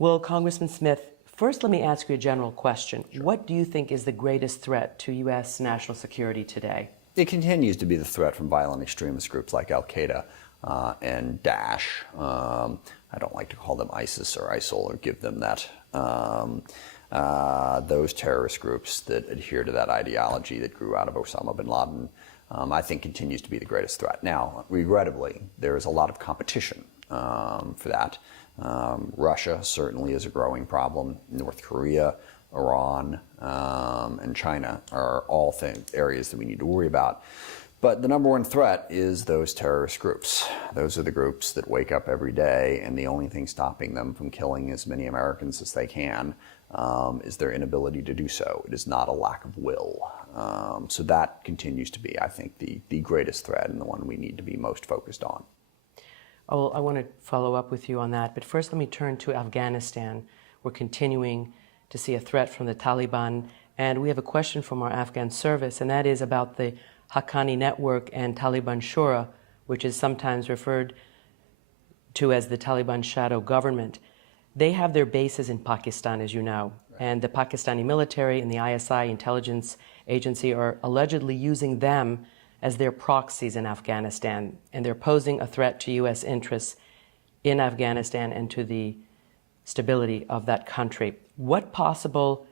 Well, Congressman Smith, first let me ask you a general question. Sure. What do you think is the greatest threat to U.S. national security today? It continues to be the threat from violent extremist groups like Al-Qaeda and Daesh. I don't like to call them ISIS or ISIL or give them that. Those terrorist groups that adhere to that ideology that grew out of Osama bin Laden, I think continues to be the greatest threat. Now, regrettably, there is a lot of competition for that. Russia certainly is a growing problem. North Korea, Iran, and China are all areas that we need to worry about. But the number one threat is those terrorist groups. Those are the groups that wake up every day, and the only thing stopping them from killing as many Americans as they can is their inability to do so. It is not a lack of will. So that continues to be, I think, the greatest threat and the one we need to be most focused on. Oh, I want to follow up with you on that, but first let me turn to Afghanistan. We're continuing to see a threat from the Taliban, and we have a question from our Afghan service, and that is about the Haqqani Network and Taliban Shura, which is sometimes referred to as the Taliban shadow government. They have their bases in Pakistan, as you know, and the Pakistani military and the ISI intelligence agency are allegedly using them as their proxies in Afghanistan, and they're posing a threat to U.S. interests in Afghanistan and to the stability of that country. What possible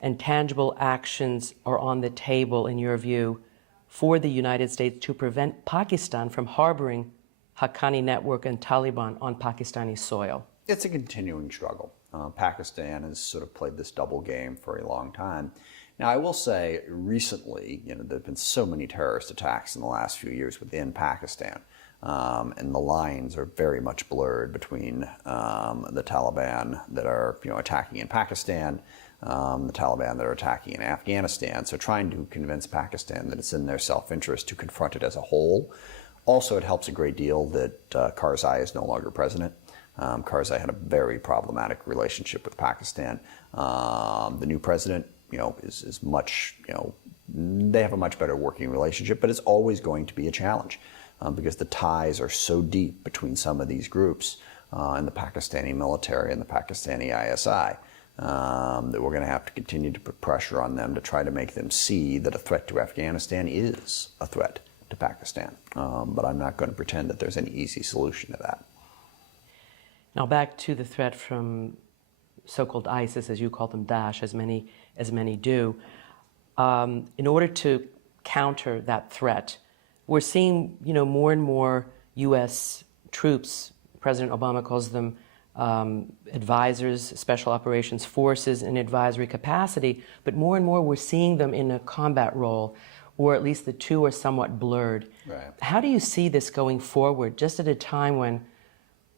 and tangible actions are on the table, in your view, for the United States to prevent Pakistan from harboring Haqqani Network and Taliban on Pakistani soil? It's a continuing struggle. Pakistan has sort of played this double game for a long time. Now, I will say recently, there have been so many terrorist attacks in the last few years within Pakistan, and the lines are very much blurred between the Taliban that are attacking in Pakistan, the Taliban that are attacking in Afghanistan. So trying to convince Pakistan that it's in their self-interest to confront it as a whole. Also, it helps a great deal that Karzai is no longer president. Karzai had a very problematic relationship with Pakistan. The new president, is much, they have a much better working relationship, but it's always going to be a challenge because the ties are so deep between some of these groups and the Pakistani military and the Pakistani ISI that we're going to have to continue to put pressure on them to try to make them see that a threat to Afghanistan is a threat to Pakistan. But I'm not going to pretend that there's any easy solution to that. Now back to the threat from so-called ISIS, as you call them, Daesh, as many do. In order to counter that threat, we're seeing more and more U.S. troops. President Obama calls them advisors, special operations forces in advisory capacity, but more and more we're seeing them in a combat role, or at least the two are somewhat blurred. Right. How do you see this going forward, just at a time when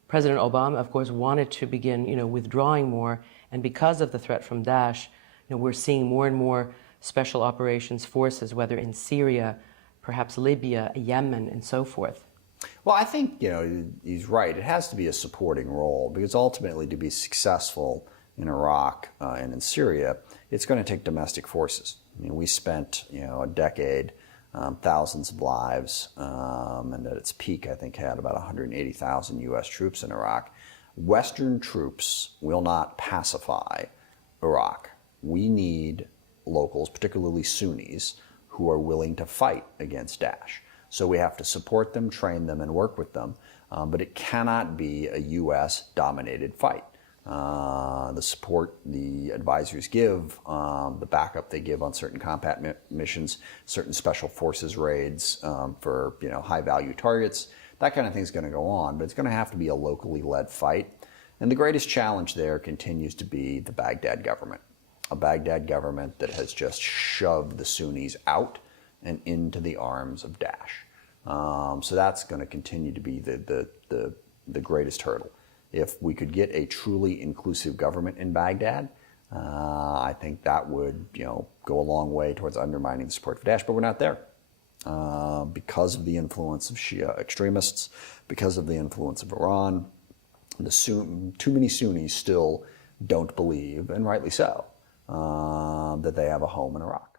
President Obama, of course, wanted to begin, withdrawing more, and because of the threat from Daesh, we're seeing more and more special operations forces, whether in Syria, perhaps Libya, Yemen, and so forth? Well, I think, he's right. It has to be a supporting role because ultimately to be successful in Iraq and in Syria, it's going to take domestic forces. We spent, a decade, thousands of lives, and at its peak, I think, had about 180,000 U.S. troops in Iraq. Western troops will not pacify Iraq. We need locals, particularly Sunnis, who are willing to fight against Daesh. So we have to support them, train them, and work with them. But it cannot be a U.S.-dominated fight. The support the advisors give, the backup they give on certain combat missions, certain special forces raids for high-value targets, that kind of thing is going to go on. But it's going to have to be a locally led fight. And the greatest challenge there continues to be the Baghdad government, a Baghdad government that has just shoved the Sunnis out and into the arms of Daesh. So that's going to continue to be the greatest hurdle. If we could get a truly inclusive government in Baghdad, I think that would go a long way towards undermining the support for Daesh, but we're not there. Because of the influence of Shia extremists, because of the influence of Iran, too many Sunnis still don't believe, and rightly so, that they have a home in Iraq.